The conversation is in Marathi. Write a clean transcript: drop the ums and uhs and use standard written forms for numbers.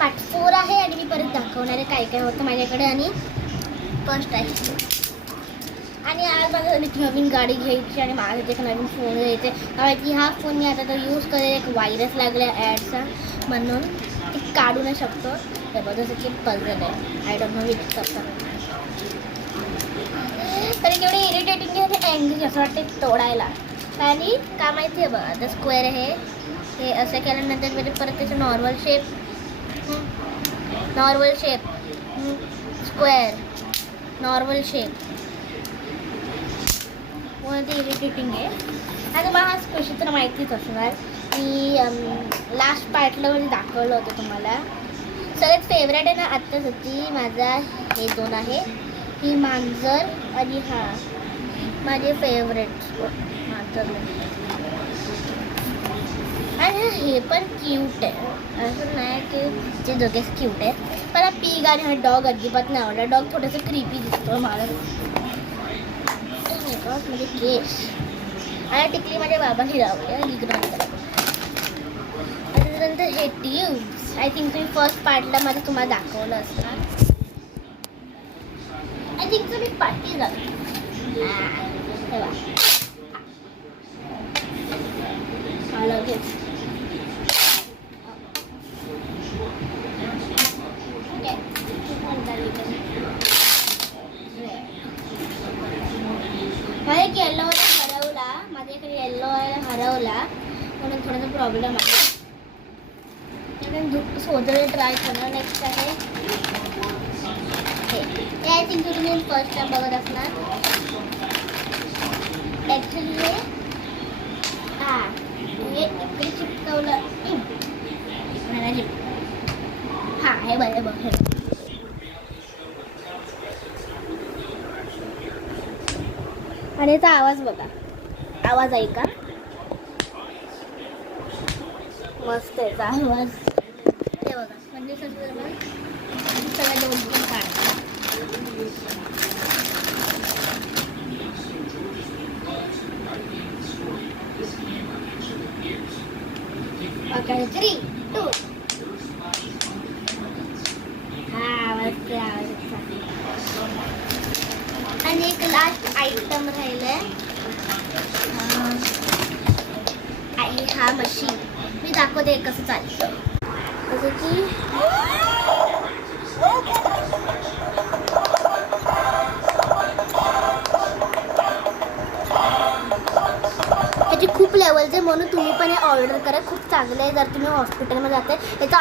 पार्ट 4 आहे आणि मी परत दाखवणार आहे काय काय होतं माझ्याकडे आणि फर्स्ट आहे. आणि आज माझं एक नवीन गाडी घ्यायची आणि माझं एक नवीन फोन घ्यायचे. माहिती हा फोन मी आता तर यूज करेल. एक व्हायरस लागला ॲडचा म्हणून ते काढू नाही शकतो. हे बघा जसं की पझल आहे. आय डोंट नो विच करतात तरी केवढी इरिटेटिंग आहे ते अँगल असं वाटते तोडायला. आणि का माहिती आहे बघा आता स्क्वेअर आहे हे असं केल्यानंतर म्हणजे परत त्याचं normal shape square normal shape म्हणून ते इरिटेटिंग आहे. आणि मला हा स्पेशल तर माहितीच असणार की लास्ट पार्टला म्हणजे दाखवलं होतं तुम्हाला. सगळ्यात फेवरेट आहे ना आत्ताच होती माझा हे दोन आहे ही मांजर आणि हा माझे फेवरेट मांजर. आणि हे पण क्यूट आहे असं नाही की जे दोघेच क्यूट आहे. मला पिग आणि हा डॉग अजिबात नाही आवडला. डॉग थोडंसं क्रीपी दिसतो मला. म्हणजे केस आणि टिकली माझ्या बाबांनी लावली त्यानंतर हे ट्यूब्स आय थिंक तुम्ही फर्स्ट पार्टला मध्ये तुम्हाला दाखवलं असणार. आय थिंक तुम्ही पार्टी झाली मला एक येल्लो हरवला. माझ्याकडे येल्लो हरवला म्हणून थोडासा प्रॉब्लेम आहे. शोधायला ट्राय करणार. नेक्स्ट आहे हे आय थिंक तुम्ही फर्स्ट टाइम बघत असणार. ॲक्च्युली हे इकडे चिपकवलं हां हे बघ हे आणि याचा आवाज बघा. आवाज ऐका मस्त याचा आवाज. हे बघा म्हणजे सगळ्या दोन तीन काढतात. ओके 3 2 आवाज आणि एक लास्ट आयटम राहिलंय आणि हा मशीन मी दाखवते कसं चालतं. जसं की ह्याची खूप लेवल्स आहे म्हणून तुम्ही पण हे ऑर्डर करा. खूप चांगलं आहे जर तुम्ही हॉस्पिटलमध्ये जाते. याचा